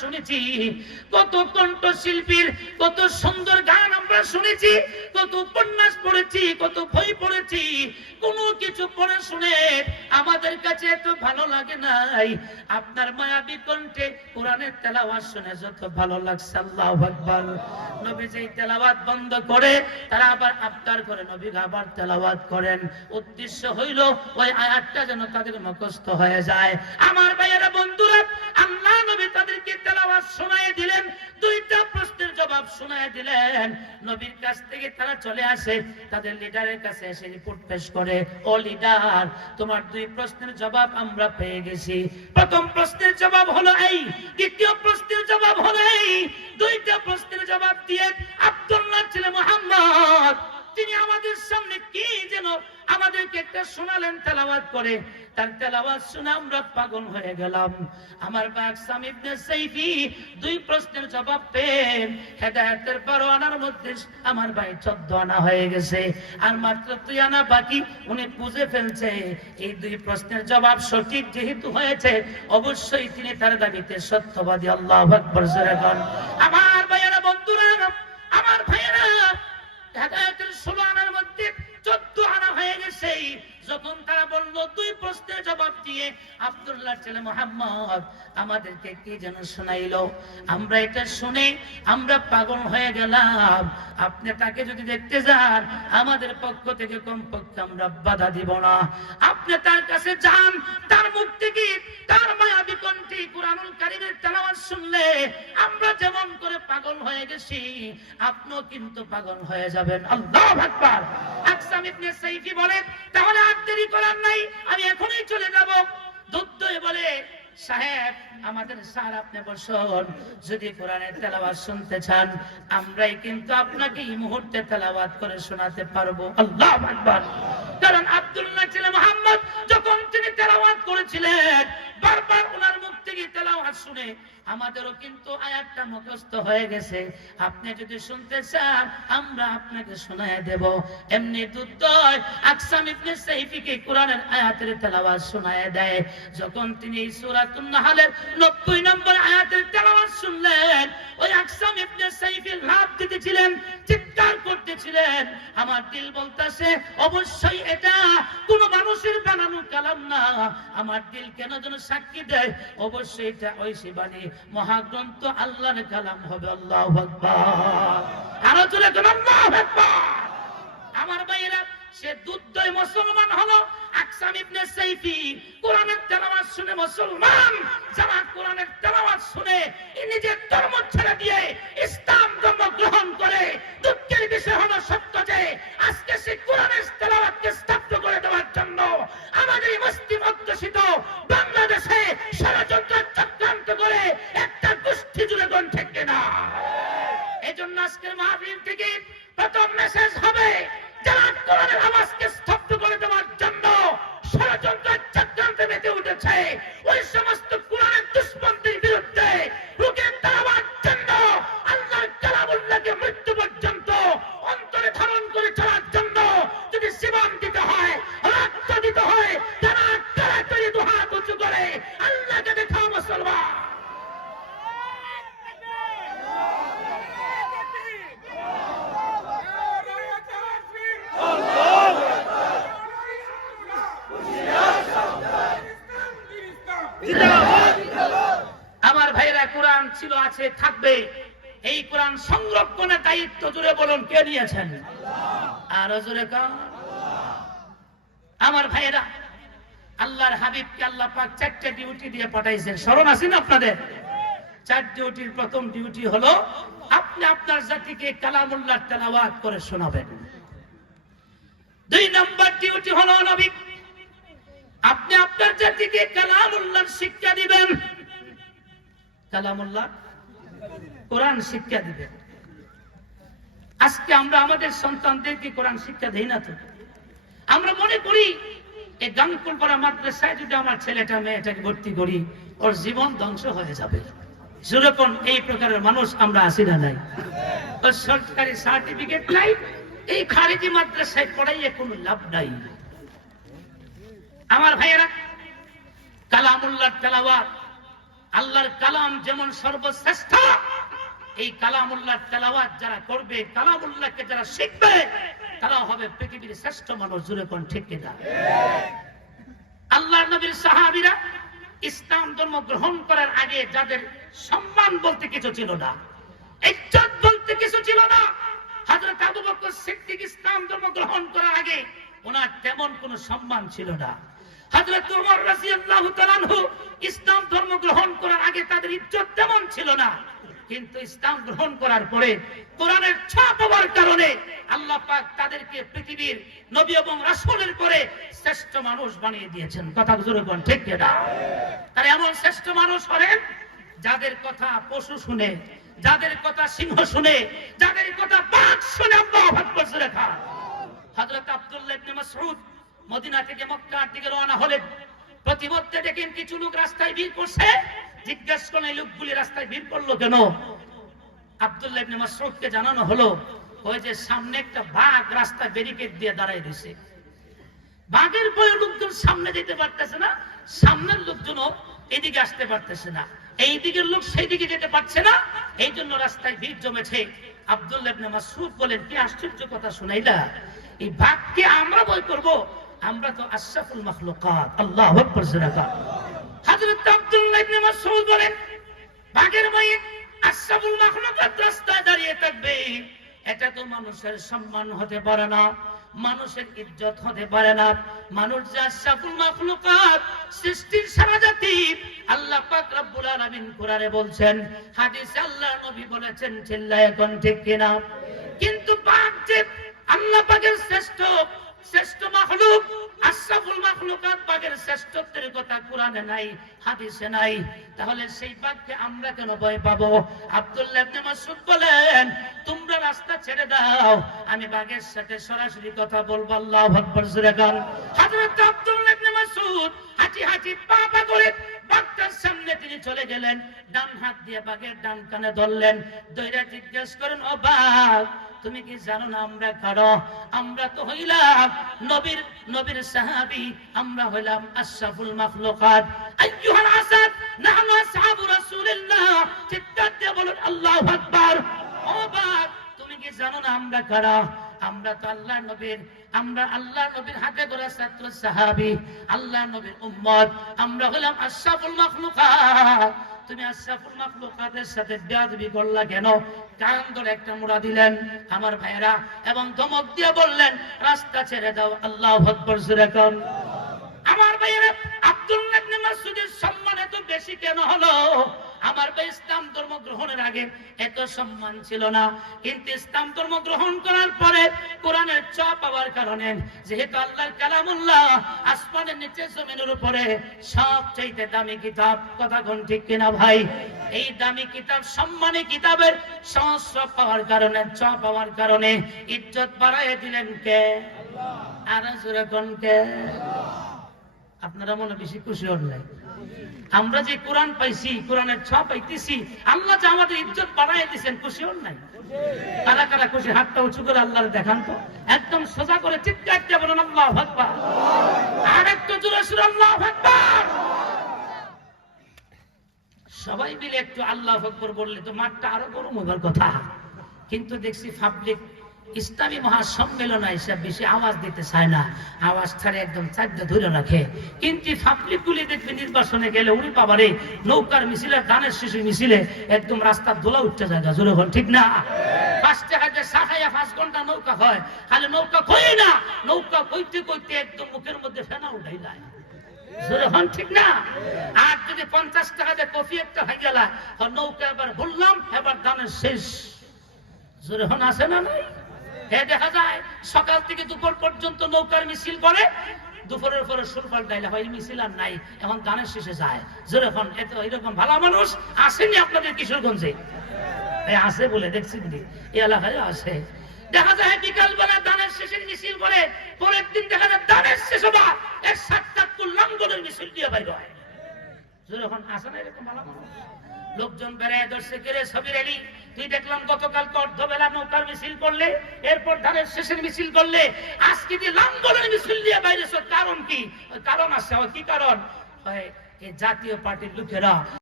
শুনেছি, কত কণ্ঠশিল্পীর কত সুন্দর গান আমরা শুনেছি, কত উপন্যাস পড়েছি, কত বই পড়েছি, কোনো কিছু পড়ে শুনে আমাদের কাছে এত ভালো লাগে নাই আপনার মায়াবী কণ্ঠে কোরআনের তেলাওয়াত শুনে যত ভালো লাগছে। আল্লাহু আকবার। নবী যেই তেলাওয়াত বন্ধ করে তারা আবার আবদার করে নবী আবার তেলাওয়াত করেন, উদ্দেশ্য হইল ওই আয়াতটা যেন তাদের মুখস্থ হয়ে যায়। আমার ভাইয়েরা বন্ধুরা, আল্লাহ নবী তাদেরকে তেলাওয়াত শোনায় দিলেন, দুইটা প্রশ্নের জবাব শোনায় দিলেন। নবীর কাছ থেকে তারা চলে আসে, তাদের লিডারের কাছে এসে রিপোর্ট পেশ করে, ও লিডার, তোমার দুই প্রশ্নের জবাব আমরা পেয়ে গেছি। প্রথম প্রশ্নের জবাব হলো এই, দ্বিতীয় প্রশ্নের জবাব হলো এই। দুইটা প্রশ্নের জবাব দিয়ে আব্দুল্লাহ ছেলে মুহাম্মদ তিনি আমাদের সামনে কি যেন আমাদেরকে একটা শোনালেন তেলাওয়াত করে, তার তেলাওয়াত শুনে আমরা পাগল হয়ে গেলাম। আমার ভাই আকসাম ইবনে সাইফি দুই প্রশ্নের জবাব পেয়ে হেদায়েতের 12 আনার মধ্যে আমার ভাই 14 আনা হয়ে গেছে, আর মাত্র 2 আনা বাকি। উনি বুঝে ফেলছে এই দুই প্রশ্নের জবাব সঠিক যেহেতু হয়েছে, অবশ্যই তিনি তার দাবিতে সত্যবাদী। আল্লাহু আকবার। আমার ভাইয়েরা বন্ধুরা, আমার ভাইয়েরা, হেদায়েতের 16 আনার মধ্যে 14 আনা হয়ে গেছে। যখন তারা বলল দুই প্রশ্নের জবাব দিয়ে আব্দুল্লাহ ছেলে মুহাম্মদ আমাদেরকে কি যেন শোনাইলো, আমরা এটা শুনে আমরা পাগল হয়ে গেলাম। আপনি তাকে যদি দেখতে যান, আমাদের পক্ষ থেকে কমপক্ষে আমরা বাধা দিব না। আপনি তার কাছে যান, তার মুখ থেকে তার মায়াবী কণ্ঠে কুরআনুল কারীমের তেলাওয়াত শুনলে আমরা যেমন করে পাগল হয়ে গেছি, আপনিও কিন্তু পাগল হয়ে যাবেন। আল্লাহু আকবার। আকসাম ইবনে সাইফি বলে, তাহলে আর দেরি করার নাই, আমি এখনই চলে যাব। দুধ বলে, সাহেব আমাদের স্যার আপনি বসুন, যদি কোরআনের তেলাওয়াত শুনতে চান আমরাই কিন্তু আপনাকে এই মুহূর্তে তেলাওয়াত করে শোনাতে পারবো। আল্লাহু আকবার। কারণ আব্দুল্লাহ ছেলে মুহাম্মদ যখন তিনি তেলাওয়াত করেছিলেন, বারবার ওনার মুখ থেকে তেলাওয়াত শুনে আমাদেরও কিন্তু আয়াতটা মুখস্থ হয়ে গেছে। আপনি যদি শুনতে চান আমরা আপনাকে শোনায় দেব। এমনি দুধয় আকসাম ইবনে সাইফিকে কোরআনের আয়াতের তেলাওয়াত শোনায় দেয়। যখন তিনি সূরাতুন নাহলের 90 নম্বর আয়াতের তেলাওয়াত শুনলেন, ওই আকসাম ইবনে সাইফি লাফ দিতেছিলেন, চিৎকার করতেছিলেন। আমার দিল বলতেছে অবশ্যই এটা কোনো মানুষের বানানো কালাম না। আমার দিল কেন যেন সাক্ষী দেয় অবশ্যই এটা ঐশী বাণী, মহাগ্রন্থ আল্লাহর কালাম হবে। আল্লাহু আকবার। আরো জোরে বলুন আল্লাহু আকবার। আমার ভাইয়েরা, সে দুধদয় মুসলমান হলো আকসাম ইবনে সাইফি। কোরআনের তেলাওয়াত শুনে মুসলমান, যারা কোরআনের তেলাওয়াত শুনে নিজের ধর্ম ছেড়ে দিয়ে ইসলাম ধর্ম গ্রহণ করে। দুঃখের বিষয় হলো সত্য যে আজকে সে কোরআনের তেলাওয়াতকে স্তব্ধ করে দেওয়ার জন্য আমাদের মুসলিম অধ্যুষিত বাংলাদেশে ষড়যন্ত্র চক্রান্ত করে একটা গোষ্ঠী জুড়ে গণ থেকে না। এই জন্য আজকের মাহফিল থেকে প্রথম মেসেজ হবে, যারা কোরআনের আওয়াজকে স্তব্ধ করে দেওয়ার জন্য ষড়যন্ত্র চক্রান্তে মেতে উঠেছে, ওই সমস্ত কোরআনের দুশমনদের বিরুদ্ধে রুখে দাঁড়াবার জন্য আল্লাহর কালামুল্লাহকে মৃত্যু পর্যন্ত অন্তরে ধারণ করে চলার জন্য যদি জীবন দিতে হয়, রক্ত দিতে হয়, তারা তাড়াতাড়ি দুহাত উঁচু করে আল্লাহকে দেখাও মুসলমান। আমার ভাইরা, কোরআন ছিল, আছে, থাকবে। এই কোরআন সংরক্ষণের দায়িত্ব জুড়ে বলুন কে নিয়েছেন? আরো জোরে কান। আমার ভাইরা, আল্লাহর হাবিবকে আল্লাহ পাক 4টা ডিউটি দিয়ে পাঠাইছেন। স্মরণ আছে না আপনাদের? 4 ডিউটির প্রথম ডিউটি হলো আপনি আপনার জাতিকে কালামুল্লাহর তেলাওয়াত করে শোনাবেন। 2 নম্বর ডিউটি হলো নবী আপনি আপনার জাতিকে কালামুল্লাহর শিক্ষা দিবেন। কালামুল্লাহ কোরআন শিক্ষা দিবেন। আজকে আমরা আমাদের সন্তানদেরকে কোরআন শিক্ষা দেই না তো। আমরা মনে করি এই গাংকুলপাড়া মাদ্রাসায় যদি আমার ছেলেটা মেয়েটাকে ভর্তি করি ওর জীবন ধ্বংস হয়ে যাবে। যেরকম এই প্রকারের মানুষ আমরা আছি না নাই? ওর সরকারি সার্টিফিকেট নাই, এই খারিজি মাদ্রাসায় পড়াইয়ে কোনো লাভ নাই। আমার ভাইয়েরা, কালামুল্লাহর তেলাওয়াত আল্লাহর কালাম যেমন সর্বশ্রেষ্ঠ, এই কালামুল্লাহর তেলাওয়াত যারা করবে, কালামুল্লাহকে যারা শিখবে, তারা হবে পৃথিবীর শ্রেষ্ঠ মানুষ। জুড়ে কোন ঠিক কিনা? আল্লাহর নবীর সাহাবীরা ইসলাম ধর্ম গ্রহণ করার আগে যাদের সম্মান বলতে কিছু ছিল না, ইজ্জত বলতে কিছু ছিল না, হযরত আবু বকর সিদ্দিক ইসলাম ধর্ম গ্রহণ করার আগে ওনার তেমন কোনো সম্মান ছিল না। হযরত ওমর রাদিয়াল্লাহু তাআলা আনহু ইসলাম ধর্ম গ্রহণ করার আগে তাদের ইজ্জত তেমন ছিল না, কিন্তু ইসলাম গ্রহণ করার পরে কোরআনের ছাপ হওয়ার কারণে আল্লাহ পাক তাদেরকে পৃথিবীর নবী এবং রাসূলের পরে শ্রেষ্ঠ মানুষ বানিয়ে দিয়েছেন। কথা জোরে বলেন ঠিক কি না? তারা এমন শ্রেষ্ঠ মানুষ হলেন যাদের কথা পশু শুনে, যাদের কথা সিংহ শুনে, যাদের কথা বাঘ শুনে। আল্লাহু আকবার জোরে খান। হযরত আব্দুল্লাহ ইবনে মাসউদ মদিনা থেকে মক্কার দিকে রওনা হলেন। প্রতিমধ্যে দেখেন কিছু লোক রাস্তায় ভিড় করছে। জিজ্ঞেস করলেন এই লোকগুলি রাস্তায় ভিড় করলো কেন? আব্দুল্লাহ ইবনে মাসউদকে জানানো হলো ওই যে সামনে একটা বাঘ রাস্তায় ব্যারিকেড দিয়ে দাঁড়ায় রয়েছে, বাঘের ভয়ে লোকজন সামনে যেতে পারতেছে না, সামনের লোকজনও এদিকে আসতে পারতেছে না, এই দিকের লোক সেই দিকে যেতে পারছে না, এই জন্য রাস্তায় ভিড় জমেছে। আব্দুল্লাহ ইবনে মাসউদ বলেন, কি আশ্চর্য কথা শুনাইলা, এই বাঘকে আমরা ভয় করব? আমরা তো আশরাফুল মাখলুকাত। আল্লাহু আকবার। হযরত আব্দুল্লাহ ইবনে মাসউদ বলেন, বাঘের ভয়ে আশরাফুল মাখলুকাত রাস্তায় দাঁড়িয়ে থাকবে, এটা তো মানুষের সম্মান হতে পারে না, মানুষের ইজ্জত হতে পারে না। মানুষ যে আশরাফুল মাখলুকাত, সৃষ্টির সারা জাতি, আল্লাহ পাক রব্বুল আলামিন কোরআনে বলছেন, হাদিসে আল্লাহর নবী বলেছেন, চিল্লায়ে কোন ঠিক কিনা? কিন্তু বাঘ যে আল্লাহ পাকের শ্রেষ্ঠ মাখলুক, আশরাফুল মাখলুকাত, বাঘের শ্রেষ্ঠত্বের কথা কোরআনে নাই, হাদিসে নাই, তাহলে সেই বাঘকে আমরা কেন ভয় পাবো? আব্দুল্লাহ ইবনে মাসউদ বলেন, তোমরা রাস্তা ছেড়ে দাও, আমি বাঘের সাথে সরাসরি কথা বলবো। আল্লাহু আকবার জোরে গান। হযরত আব্দুল্লাহ ইবনে মাসউদ হাঁটি হাঁটি পা পা করে বাঘটার সামনে তিনি চলে গেলেন, ডান হাত দিয়ে বাঘের ডান কানে ধরলেন, ধরে জিজ্ঞেস করেন, ও বাঘ, তুমি কি জানো না আমরা কারো? আমরা তো হইলাম নবীর সাহাবী, আমরা হইলাম আশরাফুল মাখলুকাত। আইয়ুহাল আসাদ নাহনু আসহাবু রাসূলিল্লাহ। চিৎকার দিয়ে বলুন আল্লাহু আকবার। ও বাঘ, তুমি কি জানো না আমরা কারা? আমরা তো আল্লাহর নবীর হাতে গড়া ছাত্র সাহাবী, আল্লাহর নবীর উম্মত, আমরা হইলাম আশরাফুল মাখলুকাত। তুমি আশরাফুল মাখলুকাতের সাথে বেয়াদবি করলা কেন? কান ধরে একটা মুড়া দিলেন আমার ভাইয়েরা, এবং ধমক দিয়ে বললেন, রাস্তা ছেড়ে দাও। আল্লাহু আকবার জোরে কোন। আমার ভাইয়েরা, আব্দুল্লাহ ইবনে মাসউদের সম্মান এত বেশি কেন হলো? আমার ভাই ইসলাম ধর্ম গ্রহণের আগে এত সম্মান ছিল না, কিন্তু ইসলাম ধর্ম গ্রহণ করার পরে কোরআনের চাপ পাওয়ার কারণে, যেহেতু আল্লাহর কালামুল্লাহ আসমানের নিচে জমিনের উপরে সবচেয়ে দামি কিতাব, কথা কোন ঠিক কিনা ভাই? এই দামি কিতাব, সম্মানী কিতাবের সহস্র পাওয়ার কারণে, চাপ পাওয়ার কারণে ইজ্জত বাড়ায় দিলেন কে? আল্লাহ। আর জোরে কোন কে? আপনারা মনে বেশি খুশি হন নাই? আমরা যে কোরআন পাইছি, কোরআনের ছোঁয়া পাইতেছি, আল্লাহ যে আমাদের ইজ্জত বাড়ায় দিয়েছেন, খুশি হন নাই? কারা কারা খুশি? হাতটা উঁচু করে আল্লাহর দেখান তো, একদম সোজা করে চিৎকার দিয়ে বলুন আল্লাহু আকবার। আর একটু জোরে সুরে আল্লাহু আকবার। সবাই মিলে একটু আল্লাহু আকবার বললে তো মাঠটা আরো গরম হবার কথা, কিন্তু দেখছি পাবলিক ইসলামী মহাসম্মেলন এসে বেশি আওয়াজ দিতে চায় না, আওয়াজ ছাড়ে একদম চারটা ধরে রাখে। কিন্তু পাবলিক গুলি দেখবে নির্বাচনে গেলে উনি বাবারে নৌকার মিছিলে, ধানের শিশু মিছিলে একদম রাস্তার দোলা উঠতে যায়, জোরে বল ঠিক না? 5 টাকা দিয়ে সাখাইয়া 5 ঘন্টা নৌকা হয়, খালি নৌকা কই না, নৌকা কইতে কইতে একদম মুখের মধ্যে ফেনা উঠাই যায়, জোরে হন ঠিক না? আর যদি 50 টাকা দিয়ে কফি একটা হয়ে গেল, নৌকা এবার বললাম, এবার ধানের শেষ, জোরে হন আসে না নাই? দেখা যায় সকাল থেকে দুপুর পর্যন্ত নৌকার মিছিল করে, দুপুরের পরে সুরপাল ডাইলে হয়, মিছিল আর নাই, এখন ধানের শেষে যায়, যেরকম এরকম ভালো মানুষ আসেনি আপনাদের কিশোরগঞ্জে? আসে বলে দেখছি, এই এলাকায় আসে। দেখা যায় বিকাল বেলা ধানের শেষের মিছিল করে, পরের দিন দেখা যায় ধানের শেষ হবা 7-8 লাঙ্গলের মিছিল দিয়ে বাইরে হয়, যেরকম আসে না এরকম ভালো মানুষ? লোকজন বেড়ায় ধরছে, কেড়ে ছবি রেলি, তুই দেখলাম গতকাল অর্ধবেলা নৌকার মিছিল করলে, এরপর ধানের শেষের মিছিল করলে, আজকে দিয়ে লাঙ্গলের মিছিল দিয়ে বাইরে, কারণ কি? কারণ আছে, কি কারণ? জাতীয় পার্টির লোকেরা